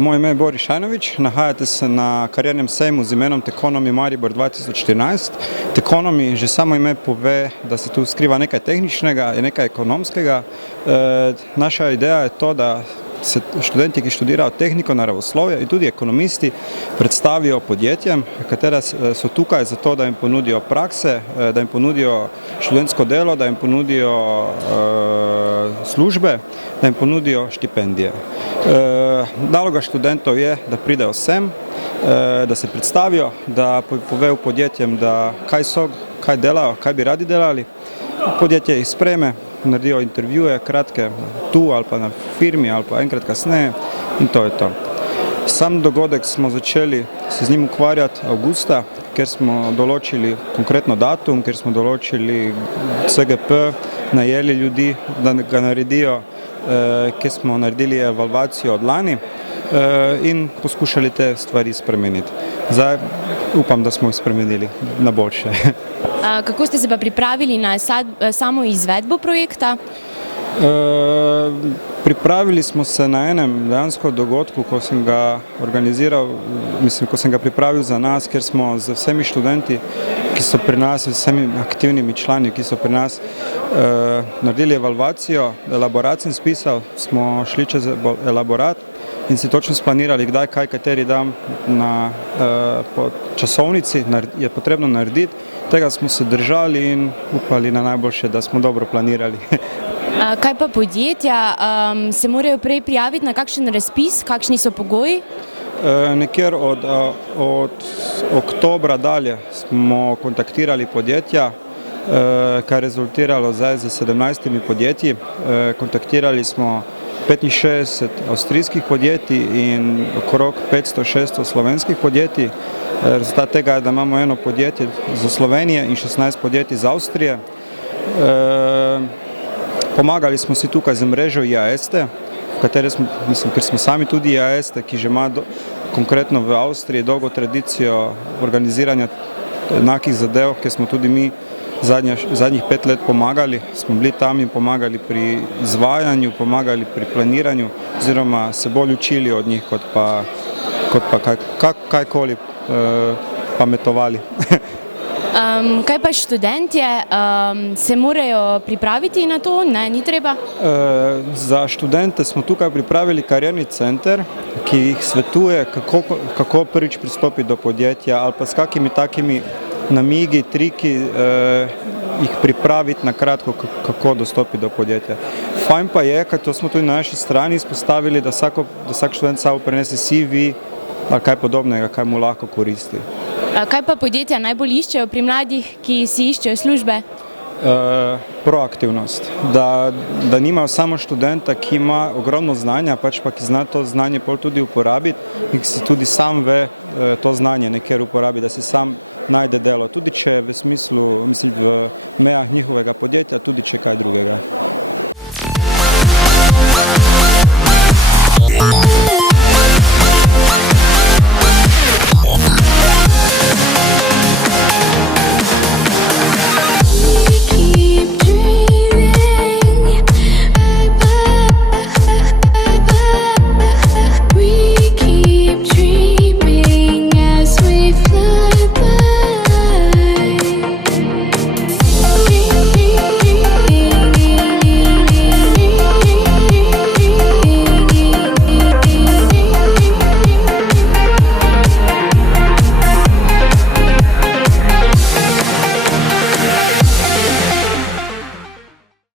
Moje ime je Boris Šajnović, nahajate se na kariernem sejmu z imenom Tekonomi Maribor 2014. Tekonomi, že samo ime pove, da se tu skriva nekaj tehničnega in nekaj ekonomskega. Naša ideja je to, da se študenti, ki študirajo tehniko, naravoslovje in tudi ekonomisti predstavijo podjetjem, katera so tukaj zato, da jim ponudijo prakse, da jim ponudijo študentsko delo, da jim ponudijo službe, da jim ponudijo štipendije. Naloga študentov je, da pridejo sem, da se predstavijo, da povejo podjetjem, da kaj so, kaj delajo, kaj bi radi delali. Podjetje jih sprejme, naredijo intervjuje, kratke, tu ali pa na firmi ali pa enkrat kasneje in to je to. Sam dogodek smo začeli se z njim ukvarjati avgusta, ker smo določili konkretno datum, ker smo določili CGP, najeli ljudi, da ga naredijo, ker smo naredili evalvacijo od lani in poskušali te stvari spremeniti. Zdaj upam, da smo jih spremenili na boljše. Kako ste se pa pripravili na samo izvedbo projekta? Pripravili smo se na enem dejansko dogodku, ko sem ga organiziral, ko sem ga pripravil za nas, ker smo z vsemi študenti, ki so pri nas, z vsemi aktivnimi člani, ki so pri nas, naredili evalvacijo, elaborat sem spisal, smo šli čez elaborat in si točno splanirali, kdaj, kaj, kateri dan po časovnici je potrebno narediti. Tega smo se držali in upali na najboljše, da smo dobro planirali. Kaj pa podjetja? Se morajo prej prijaviti na kakšen razpis? Kakšni so pogoji? Nekjer od oktobra dalje smo kontaktirali podjetja, kar je rezultiralo zdaj z 17 podjetji. Kontaktirali smo 65 avstrijskih podjetij in okrog 500-600 slovenskih podjetij. Rezultat tega je, da imamo eno podjetje za Slovenije in 16 podjetij za Avstrije. Pomagali smo si tukaj z mrežo IAESTE, ker smo sami tudi IAESTE, ki že ima konkretno v Avstriji dolgo tradicijo organiziranja enakih zadev, ker smo tudi mi zadnjih 5 let pomagali, smo bili tam in pomagali pri izvajanju, pomagali pri planiranju, oziroma se bolj učili od njih, kot pa kajkoli pametovali. Kaj pa študentje, se morajo pripraviti na to? Ne, ni treba? Za študente smo tukaj pripravili karierni center, ki jih svetuje, kako prvič pristopiti do podjetja ali pa s kakimi takimi namigi, triki jih pripraviti na kratko, kako dostopiti do podjetja. Fajn pa je, ker to smo tudi na naši strani izpostavili, da vsak študent samo prenese CV ali kaj podobnega, kaj mu lahko koristi. Kaj pa podjetja najbolj iščejo pri mladih, ki si iščejo službe? Proaktivnost. Da nimajo samo študenta, ki ima ogromno znanja, pač pa ki zna to znanje pol tudi uporabiti in ki si tudi sam ve to znanje nekjer uporabiti, da si sam najde delo, tudi če v mejah njihovega podjetja, tudi če kaj drugega.